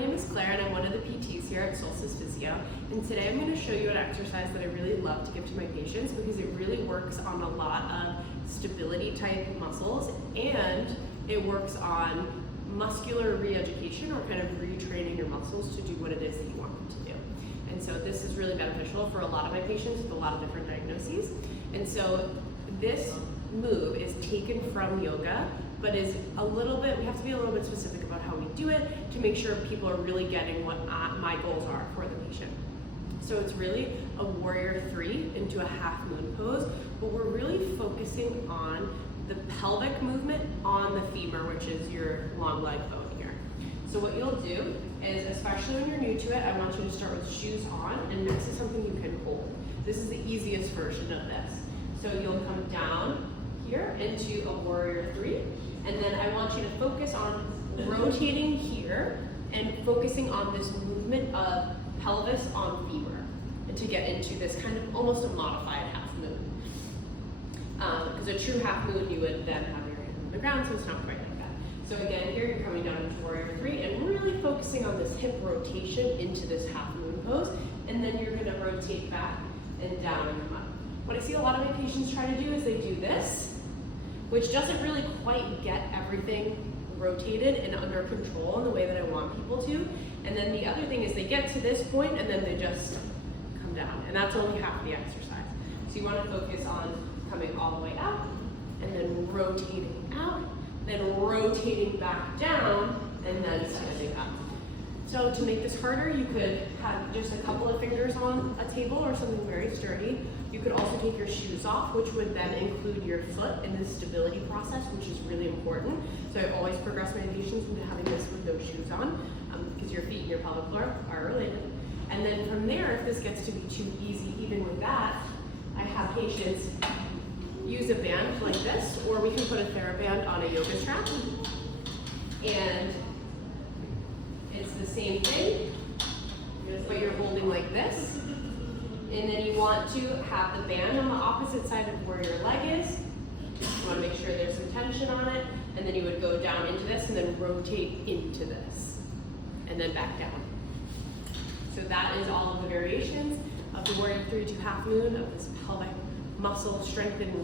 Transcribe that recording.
name is Claire and I'm one of the PTs here at Solstice Physio, and today I'm going to show you an exercise that I really love to give to my patients because it really works on a lot of stability type muscles and it works on muscular re-education or kind of retraining your muscles to do what it is that you want them to do. And so this is really beneficial for a lot of my patients with a lot of different diagnoses. And so this move is taken from yoga, but is a little bit, we have to be a little bit specific about how we do it to make sure people are really getting what my goals are for the patient. So it's really a warrior three into a half moon pose, but we're really focusing on the pelvic movement on the femur, which is your long leg bone here. So what you'll do is, especially when you're new to it, I want you to start with shoes on, and this is something you can hold. This is the easiest version of this. So you'll come down here into a warrior three, and then I want you to focus on rotating here and focusing on this movement of pelvis on femur, and to get into this kind of almost a modified half moon. Because a true half moon, you would then have your hand on the ground, so it's not quite like that. So again, here you're coming down into warrior three and really focusing on this hip rotation into this half moon pose, and then you're gonna rotate back and down and come up. What I see a lot of my patients try to do is they do this, which doesn't really quite get everything rotated and under control in the way that I want people to. And then the other thing is they get to this point and then they just come down, and that's only half the exercise. So you want to focus on coming all the way up and then rotating out, then rotating back down, and then standing up. So to make this harder, you could have just a couple of fingers on a table or something very sturdy. You could also take your shoes off, which would then include your foot in the stability process, which is really important. So I always progress my patients into having this with those shoes on, because your feet and your pelvic floor are related. And then from there, if this gets to be too easy, even with that, I have patients use a band like this, or we can put a TheraBand on a yoga strap. And it's the same thing, but you're holding like this. And then you want to have the band on the opposite side of where your leg is. You want to make sure there's some tension on it. And then you would go down into this and then rotate into this. And then back down. So that is all of the variations of the warrior three to half moon of this pelvic muscle strength and